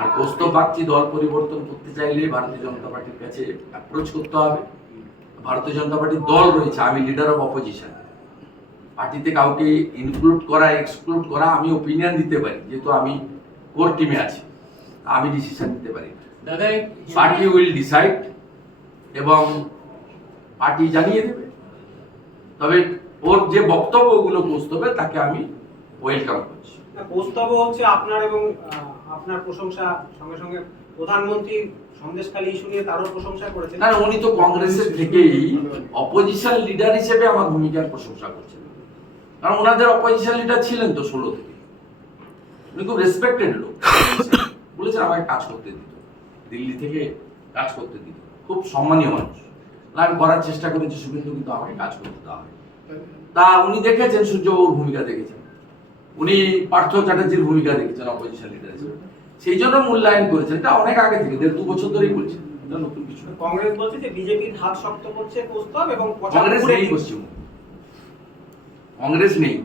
আর পোস্ত বাগচি দল পরিবর্তন করতে চাইলে ভারতীয় জনতা পার্টির কাছে অ্যাপ্রোচ করতে হবে। ভারতীয় জনতা পার্টির দল রয়েছে আমি লিডার অফ অপোজিশন পার্টিতে কাউকে ইনক্লুড করা এক্সক্লুড করা আমি ওপিনিয়ন দিতে পারি যেহেতু আমি কোর টিমে আছি। আমি ডিসিশন নিতে পারি। দাদা পার্টি উইল ডিসাইড এবং পার্টি জানিয়ে দেবে। তবে ওর যে বক্তব্যগুলো হবে তাকে আমি ওয়েলকাম করছি। প্রস্তাব হচ্ছে আপনার এবং আপনার প্রশংসা সঙ্গে সঙ্গে প্রধানমন্ত্রী সন্দেশখালী ইস্যু নিয়ে তারও প্রশংসা করেছেন। না উনি তো কংগ্রেসের থেকেই অপোজিশন লিডার হিসেবে আমার ভূমিকার প্রশংসা করছেন। কারণ ওনাদের অপোজিশন লিডার ছিলেন তো ষোলো থেকে। উনি খুব রেসপেক্টেড লোক। বলেছেন আমাকে কাজ করতে দিত। দিল্লি থেকে কাজ করতে দিত। খুব সম্মানীয় মানুষ। আমি করার চেষ্টা করেছি, শুভেন্দু, কিন্তু আমাকে কাজ করতে দেওয়া হয় তা উনি দেখেছেন সূর্যবাবুর ভূমিকা দেখেছেন। উনি পার্থ চ্যাটার্জির ভূমিকা দেখেছেন অপোজিশন লিডার হিসেবে। সেই জন্য মূল্যায়ন করেছেন। এটা অনেক আগে থেকে দেড় দু বছর ধরেই বলছেন এটা নতুন কিছু কংগ্রেস বলছে যে বিজেপির হাত শক্ত করছে প্রস্তাব এবং কংগ্রেস নেই পশ্চিমবঙ্গে। কংগ্রেস নেই।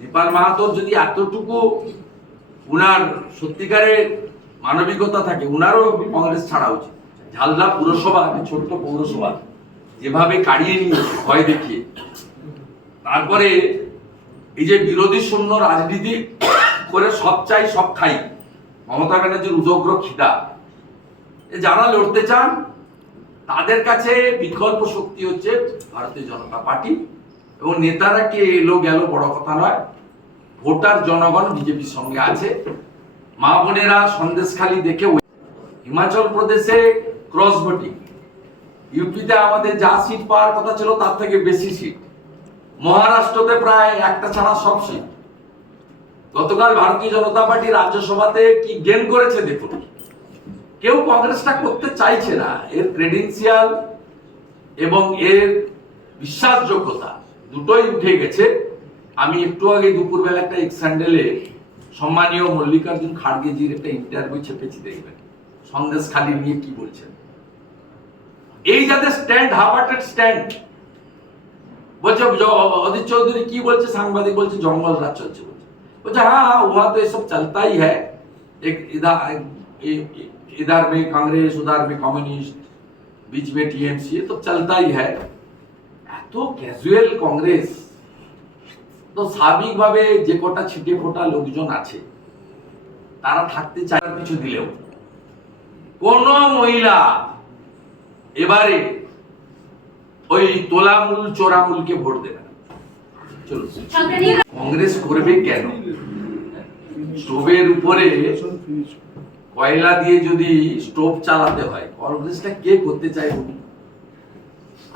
নেপাল মাহাতোর যদি এতটুকু উনার সত্যিকারের মানবিকতা থাকে উনারও কংগ্রেস ছাড়া উচিত। ঝালদা পুরসভা ছোট্ট পৌরসভা যেভাবে কাড়িয়ে নিয়েছে ভয় দেখিয়ে। তারপরে এই যে বিরোধী শূন্য রাজনীতি করে সব চাই সব খাই। মমতা ব্যানার্জির উদগ্র খিদা। যারা লড়তে চান, তাদের কাছে বিকল্প শক্তি হচ্ছে ভারতীয় জনতা পার্টি এবং নেতারা কে এলো গেল বড় কথা নয়, ভোটার জনগণ বিজেপির সঙ্গে আছে। মা বোনেরা সন্দেশখালি দেখে হিমাচল প্রদেশে ক্রস ভোটিং ইউপিতে আমাদের যা সিট পাওয়ার কথা ছিল, তার থেকে বেশি সিট মহারাষ্ট্রতে প্রায় একটা ছাড়া সব সিট গতকাল ভারতীয় জনতা পার্টি রাজ্যসভাতে কি গেন করেছে দেখুন। কেউ কংগ্রেসটা করতে চাইছে না। এর ক্রেডেন্সিয়াল এবং এর বিশ্বাসযোগ্যতা দুটোই উঠে গেছে। আমি একটু আগে দুপুরবেলা একটা এক্স স্যান্ডেলে সম্মানীয় মল্লিকার্জুন খাড়গেজির একটা ইন্টারভিউ ছেপেছি দেখবেন। সন্দেশ খালি নিয়ে কি বলছেন। এই যাতে স্ট্যান্ড হাবার্টেড স্ট্যান্ড বলছে অদিত চৌধুরী কি বলছে? সাংবাদিক বলছে, জঙ্গল রাজ চলছে বলছে বলছে হ্যাঁ হ্যাঁ वहाँ तो ये सब चलता ही है एक इधर ए- ए- इधर में कांग्रेस उधर में कम्युनिस्ट बीच में टीएमसी ये तो चलता ही है এত ক্যাজুয়াল কংগ্রেস তো স্বাভাবিকভাবে যে কটা ছিটে ফোটা লোকজন আছে তারা থাকতে চায় না কিছু দিলেও কোন মহিলা এবারে ওই তোলামূল চোরামূলকে ভোট দেবে না চলো কংগ্রেস করবে কেন স্টোভের উপরে কয়লা দিয়ে যদি স্টোভ চালাতে হয় কংগ্রেসটা কে করতে চায়?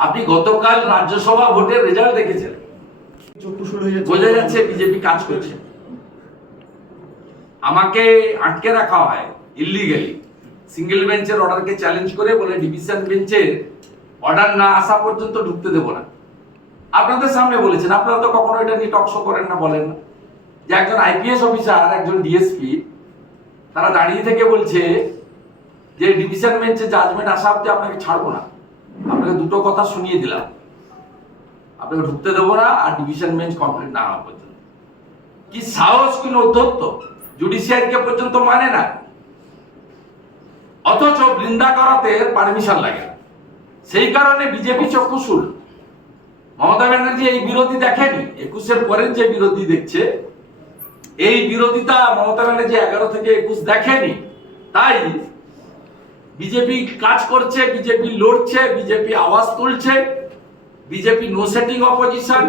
আপনি গতকাল রাজ্যসভা ভোটের রেজাল্ট দেখেছেন। বোঝা যাচ্ছে বিজেপি কাজ করছে। আমাকে আটকে রাখা হয় ইলিগালি সিঙ্গেল বেঞ্চের অর্ডারকে চ্যালেঞ্জ করে বলে ডিভিশন বেঞ্চের অর্ডার না আসা পর্যন্ত ঢুকতে দেবো না। আপনাদের সামনে বলেছেন আপনারা তো কখনো এটা নিয়ে টকশো করেন না বলেন না। যে একজন আইপিএস অফিসার একজন ডিএসপি তারা দাঁড়িয়ে থেকে বলছে যে ডিভিশন বেঞ্চে জাজমেন্ট আসা অব্দি আপনাকে ছাড়বো না। আপনাকে দুটো কথা শুনিয়ে দিলাম। আপনাকে ঢুকতে দেবো না আর ডিভিশন বেঞ্চ কমপ্লিট না হওয়া পর্যন্ত। কি সাহস, কি নৌদ্ধত্ব জুডিশিয়ারিকে পর্যন্ত মানে না। অথচ বৃন্দা করাতে পারমিশন লাগে। সেই কারণে বিজেপি চক্ষুশুল মমতা ব্যানার্জি এই বিরোধী দেখেনি। একুশের পরের যে বিরোধী দেখছে এই বিরোধিতা মমতা ব্যানার্জি এগারো থেকে একুশ দেখেনি। তাই বিজেপি কাজ করছে, বিজেপি লড়ছে, বিজেপি আওয়াজ তুলছে, BJP no setting opposition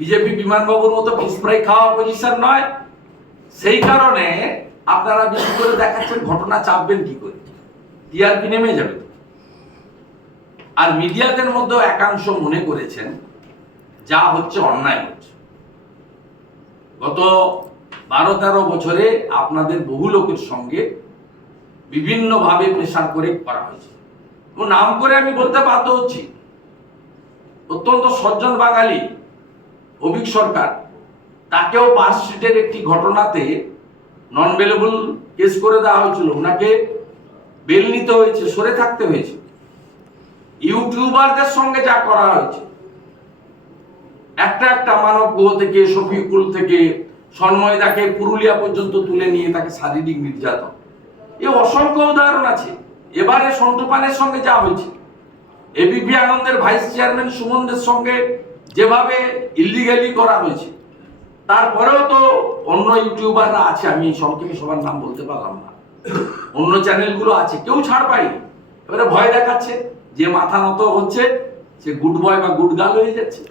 BJP বিমানবাবুর মতো ফিসফ্রাই খাওয়া অপোজিশন নয়। সেই কারণে আপনারা বেশি করে দেখাচ্ছেন ঘটনা চাপবেন কি করে? টিআরপি নেমে যাবে। আর মিডিয়াদের মধ্যেও একাংশ মনে করেছেন, যা হচ্ছে অন্যায় হচ্ছে। গত বারো তেরো বছরে আপনাদের বহু লোকের সঙ্গে বিভিন্নভাবে প্রেশার করে করা হয়েছে। এবং নাম করে আমি বলতে বাধ্য হচ্ছি, অত্যন্ত সজ্জন বাঙালি অভিক সরকার, তাকেও পার্ক স্ট্রিটের একটি ঘটনাতে নন বেলেবল কেস করে দেওয়া হয়েছিল। ওনাকে বেল নিতে হয়েছে, সরে থাকতে হয়েছে। ইউটিউবারদের সঙ্গে যা করা হয়েছে একটা একটা মানব গ্রহ থেকে, শফিকুল থেকে সন্ময়দাকে পুরুলিয়া পর্যন্ত তুলে নিয়ে তাকে শারীরিক নির্যাতন। এ অসংখ্য উদাহরণ আছে। এবারে সন্টু পানের সঙ্গে যা হয়েছে। এবিপি আনন্দের ভাইস চেয়ারম্যান সুমনদের সঙ্গে যেভাবে ইলিগালি করা হয়েছে, তারপরেও তো অন্য ইউটিউবাররা আছে, আমি সংক্ষেপে সবার নাম বলতে পারলাম না। অন্য চ্যানেলগুলো আছে, কেউ ছাড় পায়নি। এবারে ভয় দেখাচ্ছে, যে মাথা নত হচ্ছে, সে গুড বয় বা গুড গার্ল হয়ে যাচ্ছে।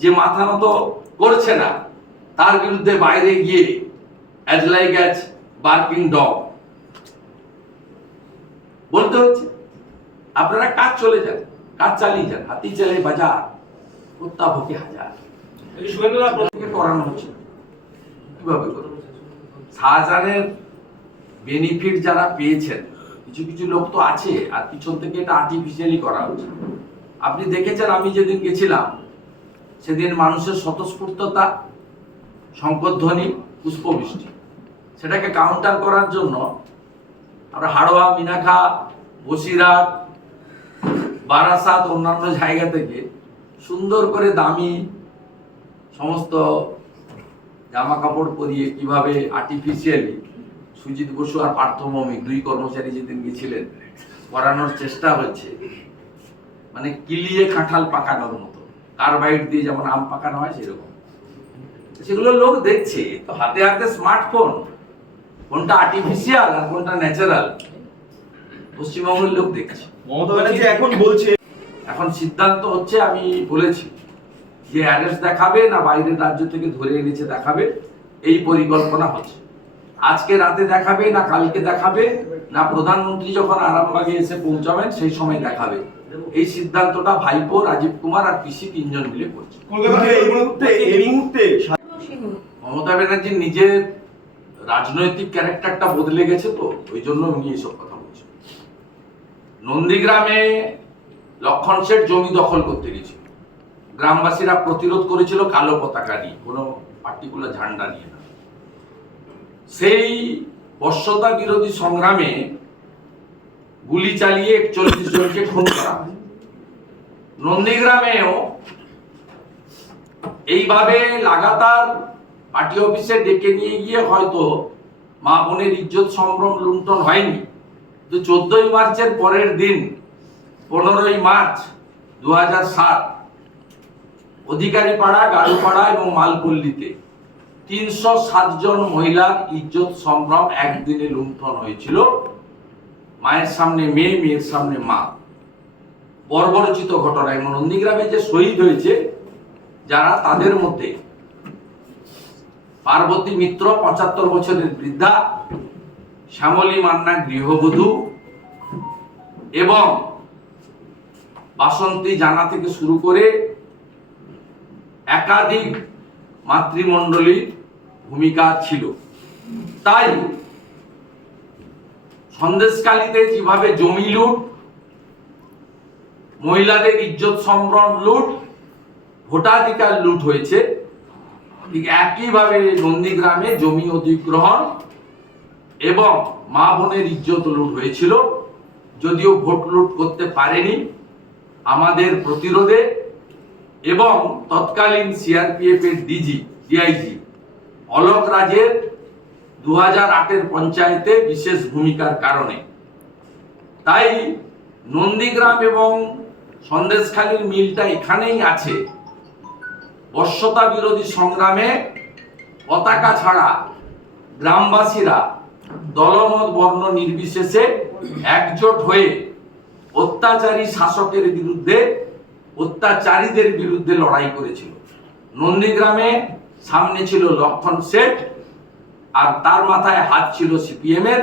যে মাথা নত করছে না তার বিরুদ্ধে বাইরে গিয়ে as like as barking dog. বলতে হচ্ছে আপনারা কাজ চলে যান কাজ চালিয়ে যান হাতি চলে বাজার কুত্তা ভোকে হাজার করানো হচ্ছে কীভাবে শাহজাহানের বেনিফিট যারা পেয়েছেন কিছু কিছু লোক তো আছে আর পিছন থেকে এটা আর্টিফিশিয়ালি করা হচ্ছে। আপনি দেখেছেন আমি যেদিন গেছিলাম সেদিন মানুষের স্বতঃস্ফূর্ততা শঙ্করধ্বনি পুষ্পবৃষ্টি। সেটাকে কাউন্টার করার জন্য আমরা হাড়োয়া, মিনাখা, বসিরহাট, বারাসাত অন্যান্য জায়গা থেকে সুন্দর করে দামি সমস্ত জামা কাপড় পরিয়ে কীভাবে আর্টিফিশিয়ালি সুজিত বসু আর পার্থ মৌমিক দুই কর্মচারী যেদিন গেছিলেন, করানোর চেষ্টা হচ্ছে মানে কিলিয়ে কাঁঠাল পাকানোর মতো। কার্বাইড দিয়ে যেমন আম পাকানো হয় সেরকম। সেগুলো লোক দেখছে তো হাতে হাতে স্মার্টফোন কোনটা আর্টিফিশিয়াল আর কোনটা ন্যাচারাল পশ্চিমবঙ্গের লোক দেখছে। মমতা ব্যানার্জি এখন বলছে এখন সিদ্ধান্ত হচ্ছে আমি বলেছি যে অ্যাড্রেস দেখাবে না বাইরের রাজ্য থেকে ধরে এনেছে দেখাবে এই পরিকল্পনা হচ্ছে। আজকে রাতে দেখাবে না কালকে দেখাবে না প্রধানমন্ত্রী যখন আরামবাগে এসে পৌঁছাবেন সেই সময় দেখাবে। এই সিদ্ধান্তটা ভাইপো রাজীব কুমার আর পিসি তিনজন মিলে করছে। মমতা ব্যানার্জির নিজের রাজনৈতিক ক্যারেক্টারটা বদলে গেছে তো ওই জন্য উনি এইসব কথা বলছেন। নন্দীগ্রামে লক্ষণ শেঠ জমি দখল করতে গেছিল। গ্রামবাসীরা প্রতিরোধ করেছিল কালো পতাকা নিয়ে কোনো পার্টিকুলার ঝান্ডা নিয়ে না। সেই বর্ষতা বিরোধী সংগ্রামে গুলি চালিয়ে একচল্লিশ জনকে খুন করা হয়। নন্দীগ্রামেও এইভাবে লাগাতার পার্টি অফিসে ডেকে নিয়ে গিয়ে হয়তো মা বোনের ইজ্জত সম্ভ্রম লুণ্ঠন হয়নি। কিন্তু চোদ্দই মার্চের পরের দিন, পনেরোই মার্চ দু সাত অধিকারী পাড়া গাড়ুপাড়া এবং মালপল্লীতে তিনশো জন মহিলার ইজ্জত সম্ভ্রম একদিনে লুণ্ঠন হয়েছিল। মায়ের সামনে মেয়ে, মেয়ের সামনে মা। বর্বরচিত ঘটনা। এবং নন্দীগ্রামে যে শহীদ হয়েছে, যারা তাদের মধ্যে পার্বতী মিত্র, পঁচাত্তর বছরের বৃদ্ধা শ্যামলী মান্না গৃহবধূ এবং বাসন্তী জানা থেকে শুরু করে একাধিক মাতৃমণ্ডলীর ভূমিকা ছিল। তাই সন্দেশকালীতে যেভাবে জমি লুট মহিলাদের ইজ্জত সম্ভ্রম লুট, ভোটাধিকার লুট হয়েছে। একইভাবে নন্দীগ্রামে জমি অধিগ্রহণ এবং মা বোনের ইজ্জত লুট হয়েছিল। যদিও ভোট লুট করতে পারেনি আমাদের প্রতিরোধে এবং তৎকালীন সিআরপিএফ এর ডিজি, ডিআইজি অলোক রাজের দু হাজার আটের পঞ্চায়েতে বিশেষ ভূমিকার কারণে। তাই নন্দীগ্রাম এবং সন্দেশখালীর মিলটা এখানেই আছে। বর্ষতা বিরোধী সংগ্রামে পতাকা ছাড়া গ্রামবাসীরা দলমত বর্ণ নির্বিশেষে একজোট হয়ে অত্যাচারী শাসকের বিরুদ্ধে, অত্যাচারীদের বিরুদ্ধে লড়াই করেছিল। নন্দীগ্রামে সামনে ছিল লক্ষণ শেঠ, আর তার মাথায় হাত ছিল সিপিএম এর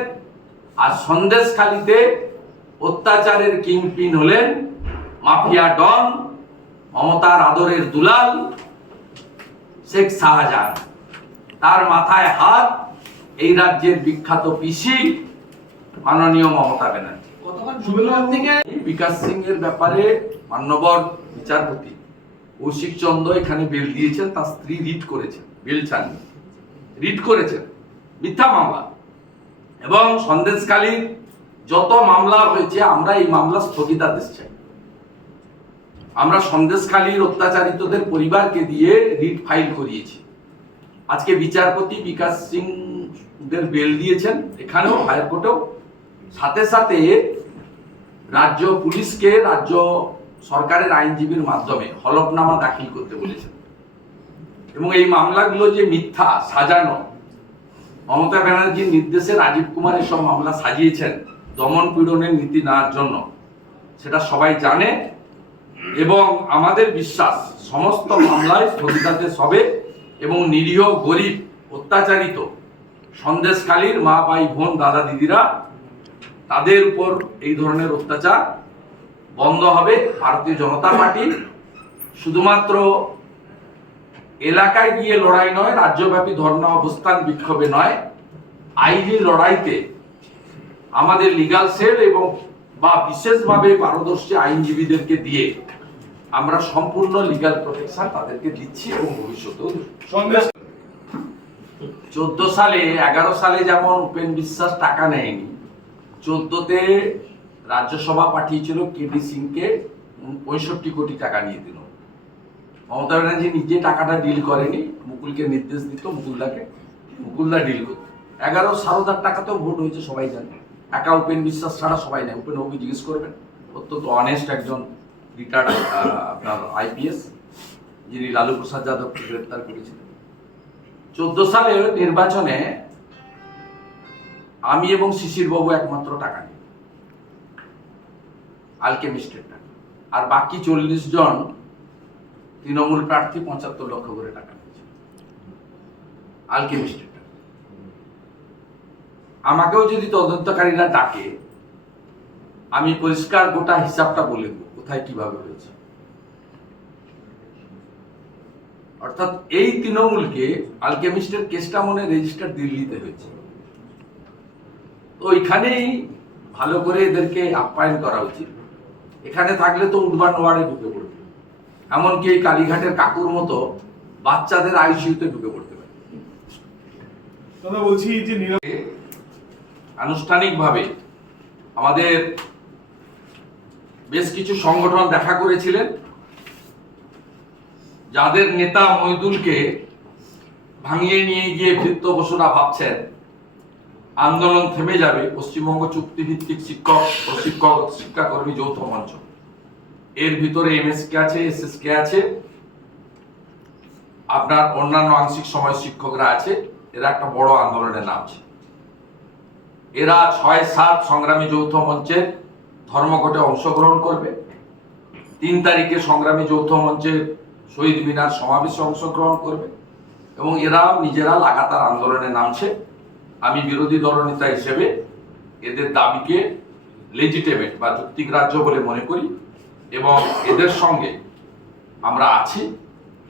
আর সন্দেশখালীতে অত্যাচারের কিংপিন হলেন মাফিয়া ডন মমতার আদরের দুলাল শেখ শাহজাহান। তার মাথায় হাত এই রাজ্যের বিখ্যাত পিসি মাননীয় মমতা ব্যানার্জি। বিকাশ সিং এর ব্যাপারে মান্যবর বিচারপতি কৌশিক চন্দ্র এখানে বেল দিয়েছেন তার স্ত্রী রিট করেছেন বেল চাননি রিট করেছেন মিথ্যা মামলা। এবং সন্দেশকালীন যত মামলা হয়েছে আমরা এই মামলা স্থগিতাদেশ চাই। আমরা সন্দেশখালীর অত্যাচারিতদের পরিবারকে দিয়ে রিট ফাইল করিয়েছি। আজকে বিচারপতি বিকাশ সিং দের বেল দিয়েছেন, এখানেও হাইকোর্টেও সাথে সাথে রাজ্য পুলিশকে রাজ্য সরকারের আইনজীবীর মাধ্যমে হলফনামা দাখিল করতে বলেছেন। এবং এই মামলাগুলো যে মিথ্যা, সাজানো, মমতা ব্যানার্জির নির্দেশে রাজীব কুমার এসব মামলা সাজিয়েছেন, দমন পীড়নের নীতি নেওয়ার জন্য। সেটা সবাই জানে এবং আমাদের বিশ্বাস, সমস্ত মামলায় স্থগিতাদেশ হবে এবং নিরীহ, গরিব, অত্যাচারিত সন্দেশকালীর মা, ভাই, বোন, দাদা, দিদিরা তাদের উপর এই ধরনের অত্যাচার বন্ধ হবে। ভারতীয় জনতা পার্টি শুধুমাত্র এলাকায় গিয়ে লড়াই নয়, রাজ্যব্যাপী ধর্ণা, অবস্থান, বিক্ষোভে নয়, আইনি লড়াইতে আমাদের লিগাল সেল এবং বা বিশেষভাবে পারদর্শী আইনজীবীদেরকে দিয়ে আমরা সম্পূর্ণ লিগাল প্রোটেকশন তাদেরকে দিচ্ছি এবং ভবিষ্যতেও। চোদ্দ সালে এগারো সালে যেমন উপেন বিশ্বাস টাকা নেয়নি চোদ্দতে রাজ্যসভা পাঠিয়েছিল কেডি সিংকে পঁয়ষট্টি কোটি টাকা নিয়ে দিল। মমতা ব্যানার্জি নিজে টাকাটা ডিল করেনি মুকুলকে নির্দেশ দিত মুকুলদাকে মুকুলদা ডিল করত। এগারো সারদার টাকাতেও ভোট হয়েছে সবাই জানে। একা উপেন বিশ্বাস ছাড়া সবাই নেয়। উপেন বাবু জিজ্ঞেস করবেন অত্যন্ত অনেস্ট একজন রিটায়ার্ড আপনার আইপিএস যিনি লালু প্রসাদ যাদবকে গ্রেপ্তার করেছিলেন। চোদ্দ সালের নির্বাচনে আমি এবং শিশির বাবু একমাত্র টাকা নিই আলকেমিস্টের টাকা আর বাকি চল্লিশ জন তৃণমূল প্রার্থী পঁচাত্তর লক্ষ করে টাকা নিয়েছে। আলকেমিস্টের টাকা আমাকেও যদি তদন্তকারীরা ডাকে, আমি পরিষ্কার গোটা হিসাবটা বলে দেবো। কোথায় কীভাবে হয়েছে? অর্থাৎ এই তৃণমূলকে আলকেমিস্টের কেসটা মনে রেজিস্টার দিল্লিতে হয়েছে। তো এখানেই ভালো করে এদেরকে আপ্যায়ন করা উচিত। এখানে থাকলে তো উডবান ওয়ার্ডে ঢুকে পড়বে। এমনকি এই কালীঘাটের কাকুর মতো বাচ্চাদের আইসিইউতে ঢুকে পড়তে পারে। দাদা বলছি যে আনুষ্ঠানিকভাবে আমাদের বেশ কিছু সংগঠন দেখা করেছিলেন, যাদের নেতা মহিদুলকে ভাঙিয়ে নিয়ে গিয়ে বসুরা ভাবছেন, আন্দোলন থেমে যাবে পশ্চিমবঙ্গ চুক্তিভিত্তিক শিক্ষক ও শিক্ষক শিক্ষাকর্মী যৌথ মঞ্চ। এর ভিতরে এমএসকে আছে এসএসকে আছে, আপনার অন্যান্য আংশিক সময় শিক্ষকরা আছে, এরা একটা বড় আন্দোলনের নামছে এরা ছয় সাত সংগ্রামী যৌথ মঞ্চের ধর্মঘটে অংশগ্রহণ করবে। তিন তারিখে সংগ্রামী যৌথ মঞ্চের শহীদ মিনার সমাবেশে অংশগ্রহণ করবে এবং এরাও নিজেরা লাগাতার আন্দোলনে নামছে। আমি বিরোধী দলনেতা হিসেবে এদের দাবিকে লেজিটেমেট বা যুক্তিগ্রাহ্য বলে মনে করি এবং এদের সঙ্গে আমরা আছি।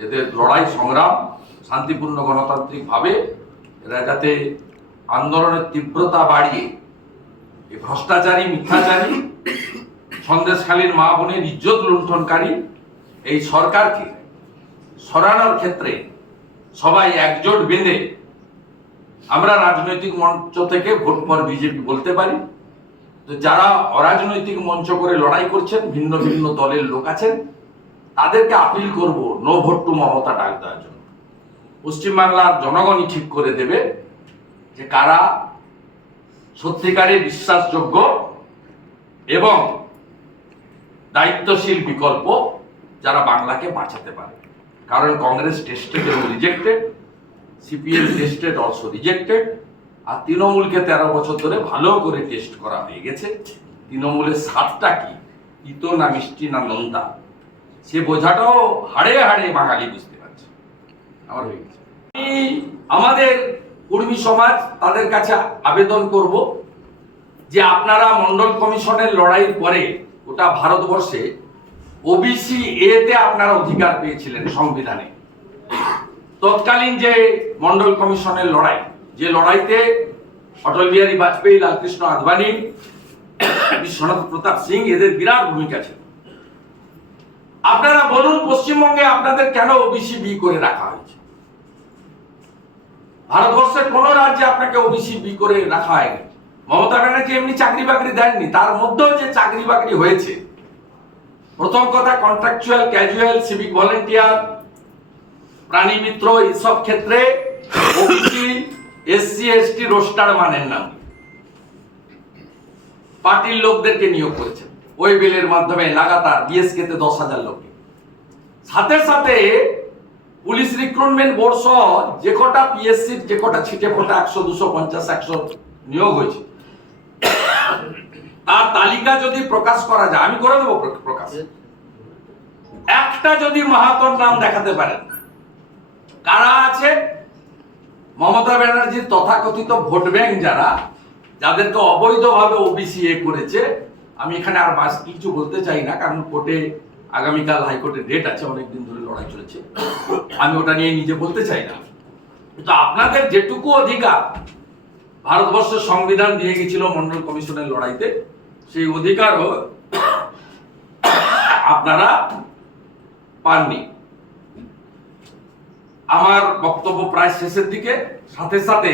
এদের লড়াই, সংগ্রাম শান্তিপূর্ণ গণতান্ত্রিকভাবে এরা যাতে আন্দোলনের তীব্রতা বাড়িয়ে ভ্রষ্টাচারী, মিথ্যাচারী সন্দেশখালীর মা বোনের ইজ্জত লুণ্ঠনকারী এই সরকারকে সরানোর ক্ষেত্রে সবাই একজোট বেঁধে আমরা রাজনৈতিক মঞ্চ থেকে ভোট পর বিজেপি বলতে পারি। যারা অরাজনৈতিক মঞ্চ করে লড়াই করছেন, ভিন্ন ভিন্ন দলের লোক আছেন, তাদেরকে আপিল করব, নো ভোট টু মমতা ডাক দেওয়ার জন্য। পশ্চিমবাংলার জনগণই ঠিক করে দেবে যে কারা সত্যিকারের বিশ্বাসযোগ্য এবং দায়িত্বশীল বিকল্প যারা বাংলাকে বাঁচাতে পারে। কারণ কংগ্রেস টেস্টেড এবং rejected CPM tested also rejected আর তৃণমূলকে তেরো বছর ধরে ভালো করে টেস্ট করা হয়ে গেছে। তৃণমূলের স্বাদটা কি? তিতো না মিষ্টি না নন্দা? সে বোঝাটাও হাড়ে হাড়ে বাঙালি বুঝতে পারছে। আমার হয়ে গেছে। আমাদের কর্মী সমাজ তাদের কাছে আবেদন করব। যে আপনারা মন্ডল কমিশনের লড়াইয়ের পরে গোটা ভারতবর্ষে ওবিসি এতে আপনারা অধিকার পেয়েছিলেন সংবিধানে। তৎকালীন যে মন্ডল কমিশনের লড়াই, যে লড়াইতে অটল বিহারী বাজপেয়ী, লালকৃষ্ণ আদবানি বিশ্বনাথ প্রতাপ সিং এদের বিরাট ভূমিকা ছিল। আপনারা বলুন, পশ্চিমবঙ্গে আপনাদের কেন ওবিসি বি করে রাখা হয়েছে? ভারতবর্ষের কোন রাজ্যে আপনাকে ওবিসি বি করে রাখা হয়নি। মমতা ব্যানার্জি এমনি চাকরি বাকরি দেননি, তার মধ্যেও যে চাকরি বাকরি হয়েছে। প্রথম কথা কন্ট্রাকচুয়াল ক্যাজুয়াল সিভিক ভলেন্টিয়ার প্রাণী মিত্র, এইসব ক্ষেত্রে ওবিসি এসসি এসটি রোস্টার মানেন না। পার্টির লোকদেরকে নিয়োগ করেছেন ওই বিলের মাধ্যমে লাগাতার বিএসকে তে দশ হাজার লোক সাথে সাথে পুলিশ রিক্রুটমেন্ট বোর্ড সহ যে কটা পিএসসির যে কটা ছিটে ফোটা একশো, দুশো, পঞ্চাশ, একশো নিয়োগ হয়েছে। তার তালিকা যদি প্রকাশ করা যায়, আমি করে দেবো প্র- প্রকাশ। একটা যদি মাহাতর নাম দেখাতে পারেন, কারা আছে? মমতা ব্যানার্জির তথাকথিত ভোট ব্যাংক যারা, যাদেরকে অবৈধভাবে ওবিসি এ করেছে, আমি এখানে আর বাস কিছু বলতে চাই না, কারণ কোর্টে আগামীকাল হাইকোর্টে ডেট আছে, অনেকদিন ধরে লড়াই চলেছে। আমি ওটা নিয়ে নিজে বলতে চাই না। কিন্তু আপনাদের যেটুকু অধিকার, ভারতবর্ষের সংবিধান দিয়ে গেছিল মন্ডল কমিশনের লড়াইতে সেই অধিকারও আপনারা পাননি। আমার বক্তব্য প্রায় শেষের দিকে সাথে সাথে